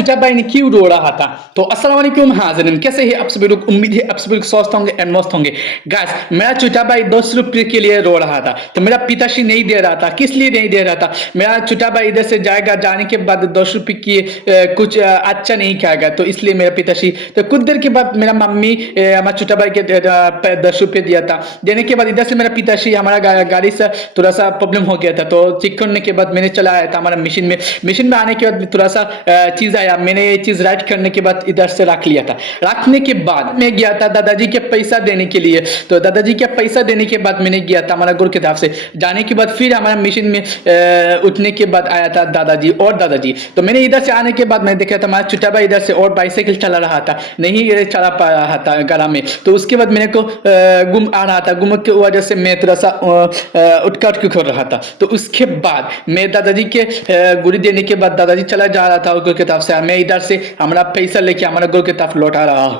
छोटा भाई ने क्यों रो रहा था। तो अस्सलाम वालेकुम हाज़रीन, कैसे हैं आप सभी लोग। उम्मीद है आप सभी लोग स्वस्थ होंगे एंड मस्त होंगे। गाइस मेरा छोटा भाई 10 रुपये के लिए रो रहा था, तो मेरा पिताश्री नहीं दे रहा था। किस लिए नहीं दे रहा था? मेरा छोटा भाई इधर से जाएगा, जाने के बाद 10 रुपये की कुछ अच्छा नहीं खाएगा, तो इसलिए मेरा पिताश्री, तो कुछ देर के बाद मेरा मम्मी हमारा छोटा भाई के 10 रुपये दिया था। देने के बाद इधर से मेरा पिताश्री हमारा गाड़ी से थोड़ा सा प्रॉब्लम हो गया था, तो चेक करने के बाद मैंने चला आया था हमारा मशीन में आने के बाद थोड़ा सा चीज आया, मैंने ये चीज राइट करने के बाद इधर से रख लिया था। रखने के बाद मैं गया था दादाजी के पैसा देने के लिए, तो दादाजी के पैसा देने के बाद मैंने गया था हमारा गुरु की तरफ से। जाने के बाद फिर हमारा मशीन में उठने के बाद आया था दादाजी और दादाजी। तो मैंने इधर से आने के बाद मैं देखा था हमारा छोटा भाई इधर से और बाइसाइकिल चला रहा था, नहीं चला पा रहा था गला में। तो उसके बाद मेरे को गुम आ रहा था, गुम की वजह से मैं थोड़ा सा उठकर कर रहा था। तो उसके बाद मैं दादाजी के गुरु देने के बाद दादाजी चला जा रहा था गुरु की तरफ से, मैं इधर से हमारा पैसा लेके हमारा गुरु की तरफ लौटा रहा हूँ।